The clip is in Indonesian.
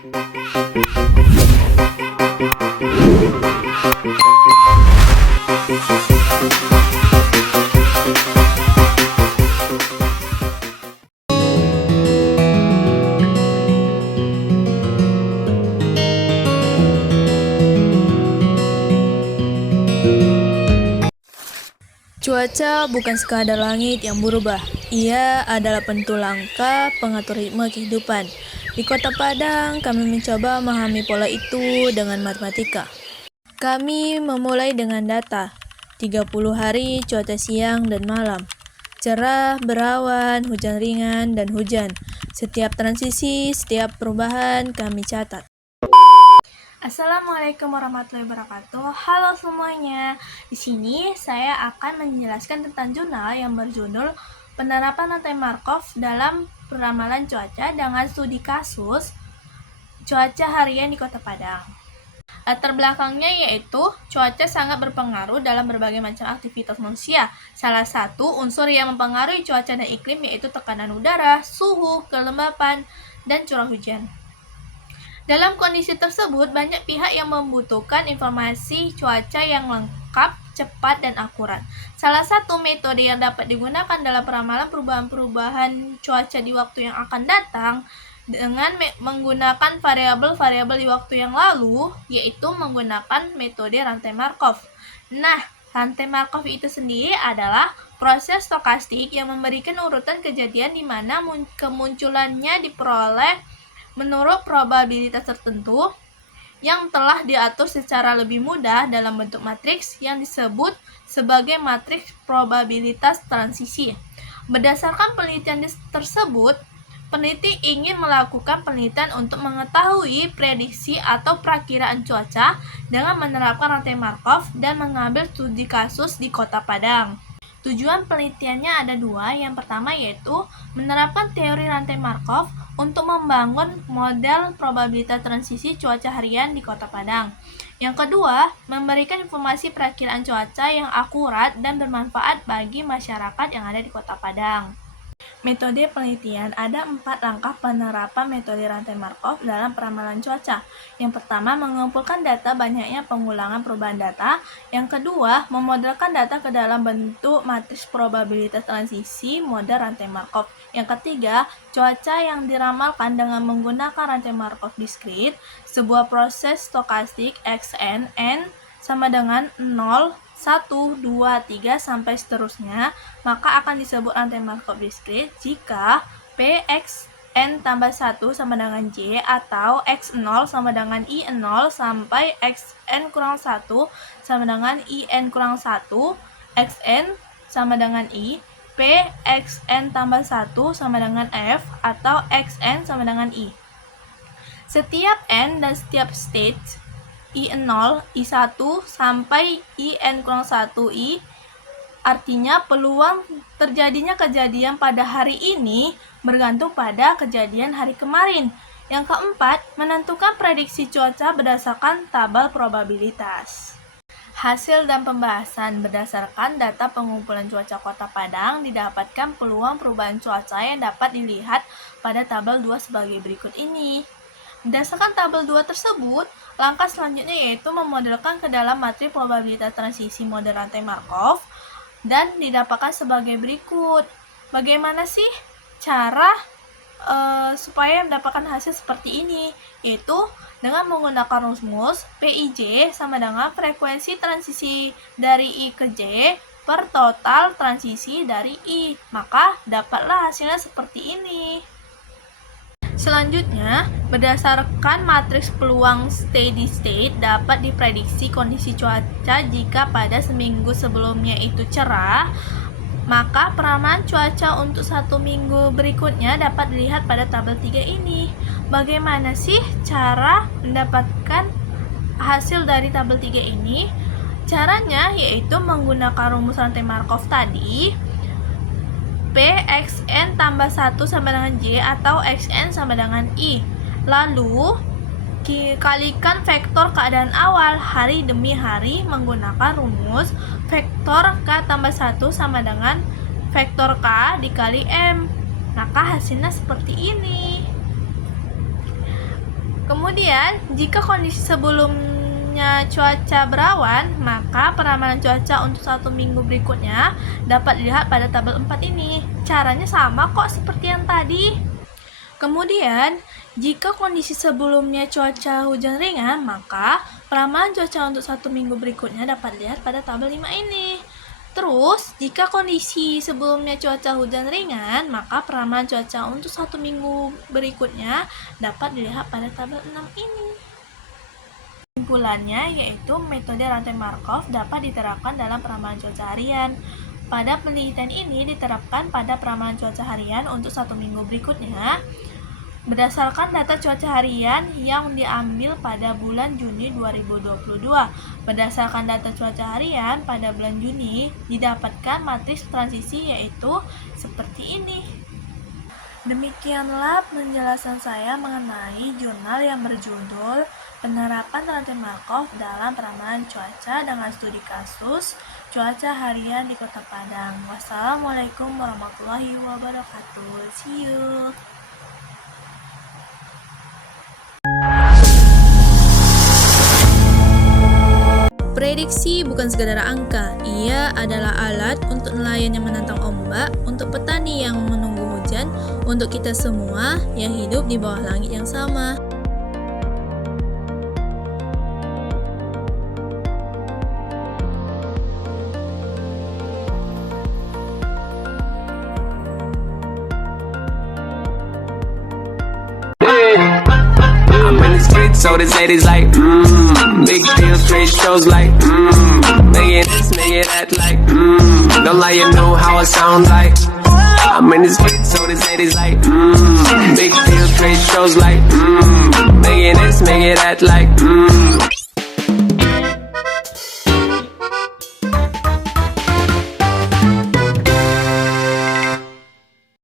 Cuaca bukan sekadar langit yang berubah, ia adalah penentu langkah pengatur ritme kehidupan. Di Kota Padang, kami mencoba memahami pola itu dengan matematika. Kami memulai dengan data, 30 hari cuaca siang dan malam. Cerah, berawan, hujan ringan, dan hujan. Setiap transisi, setiap perubahan kami catat. Assalamualaikum warahmatullahi wabarakatuh. Halo semuanya. Di sini saya akan menjelaskan tentang jurnal yang berjudul Penerapan Rantai Markov dalam Peramalan Cuaca dengan Studi Kasus Cuaca Harian di Kota Padang. Latar belakangnya yaitu cuaca sangat berpengaruh dalam berbagai macam aktivitas manusia. Salah satu unsur yang mempengaruhi cuaca dan iklim yaitu tekanan udara, suhu, kelembapan, dan curah hujan. Dalam kondisi tersebut, banyak pihak yang membutuhkan informasi cuaca yang lengkap, cepat, dan akurat. Salah satu metode yang dapat digunakan dalam peramalan perubahan-perubahan cuaca di waktu yang akan datang dengan menggunakan variabel-variabel di waktu yang lalu, yaitu menggunakan metode rantai Markov. Nah, rantai Markov itu sendiri adalah proses stokastik yang memberikan urutan kejadian di mana kemunculannya diperoleh menurut probabilitas tertentu yang telah diatur secara lebih mudah dalam bentuk matriks yang disebut sebagai matriks probabilitas transisi. Berdasarkan penelitian tersebut, peneliti ingin melakukan penelitian untuk mengetahui prediksi atau perakiraan cuaca dengan menerapkan rantai Markov dan mengambil studi kasus di Kota Padang. Tujuan penelitiannya ada dua. Yang pertama yaitu menerapkan teori rantai Markov untuk membangun model probabilitas transisi cuaca harian di Kota Padang. Yang kedua, memberikan informasi perakiraan cuaca yang akurat dan bermanfaat bagi masyarakat yang ada di Kota Padang. Metode penelitian, ada 4 langkah penerapan metode rantai Markov dalam peramalan cuaca. Yang pertama, mengumpulkan data banyaknya pengulangan perubahan data. Yang kedua, memodelkan data ke dalam bentuk matriks probabilitas transisi model rantai Markov. Yang ketiga, cuaca yang diramalkan dengan menggunakan rantai Markov diskrit, sebuah proses stokastik Xn, N sama dengan 0, 1, 2, 3, sampai seterusnya, maka akan disebut rantai Markov diskrit jika Pxn tambah 1 sama dengan J atau X0 sama dengan I0 sampai Xn kurang 1 sama dengan In kurang 1, Xn sama dengan I, Pxn tambah 1 sama dengan F atau Xn sama dengan I. Setiap N dan setiap stage I0, I1 sampai IN kurang 1 I, artinya peluang terjadinya kejadian pada hari ini bergantung pada kejadian hari kemarin. Yang keempat, menentukan prediksi cuaca berdasarkan tabel probabilitas. Hasil dan pembahasan berdasarkan data pengumpulan cuaca Kota Padang didapatkan peluang perubahan cuaca yang dapat dilihat pada tabel 2 sebagai berikut ini. Berdasarkan tabel 2 tersebut, langkah selanjutnya yaitu memodelkan ke dalam matriks probabilitas transisi model rantai Markov dan didapatkan sebagai berikut. Bagaimana sih cara supaya mendapatkan hasil seperti ini? Yaitu dengan menggunakan rumus PIJ sama dengan frekuensi transisi dari I ke J per total transisi dari I. Maka dapatlah hasilnya seperti ini. Selanjutnya, berdasarkan matriks peluang steady state dapat diprediksi kondisi cuaca jika pada seminggu sebelumnya itu cerah, maka peramalan cuaca untuk 1 minggu berikutnya dapat dilihat pada tabel 3 ini. Bagaimana sih cara mendapatkan hasil dari tabel 3 ini? Caranya yaitu menggunakan rumus rantai Markov tadi, Pxn tambah 1 sama dengan J atau Xn sama dengan I. Lalu, kalikan vektor keadaan awal hari demi hari menggunakan rumus vektor K tambah 1 sama dengan vektor K dikali M. Maka hasilnya seperti ini. Kemudian, jika kondisi sebelumnya cuaca berawan, maka peramalan cuaca untuk 1 minggu berikutnya dapat dilihat pada tabel 4 ini. Caranya sama kok seperti yang tadi. Kemudian, jika kondisi sebelumnya cuaca hujan ringan, maka peramalan cuaca untuk 1 minggu berikutnya dapat dilihat pada tabel 5 ini. Terus, jika kondisi sebelumnya cuaca hujan ringan, maka peramalan cuaca untuk 1 minggu berikutnya dapat dilihat pada tabel 6 ini. Kesimpulannya yaitu metode rantai Markov dapat diterapkan dalam peramalan cuaca harian. Pada penelitian ini diterapkan pada peramalan cuaca harian untuk 1 minggu berikutnya berdasarkan data cuaca harian yang diambil pada bulan Juni 2022. Berdasarkan data cuaca harian pada bulan Juni didapatkan matriks transisi yaitu seperti ini. Demikianlah penjelasan saya mengenai jurnal yang berjudul Penerapan Rantai Markov dalam Peramalan Cuaca dengan Studi Kasus Cuaca Harian di Kota Padang. Wassalamualaikum warahmatullahi wabarakatuh. See you. Prediksi bukan sekadar angka, ia adalah alat untuk nelayan yang menantang ombak, untuk petani yang menunggu hujan, untuk kita semua yang hidup di bawah langit yang sama. So this ladies like, big deals, trade shows like, nigga this, nigga that like, don't lie, you know how it sound like. I'm in this street, so this ladies like, big deals, trade shows like, nigga this, nigga that like,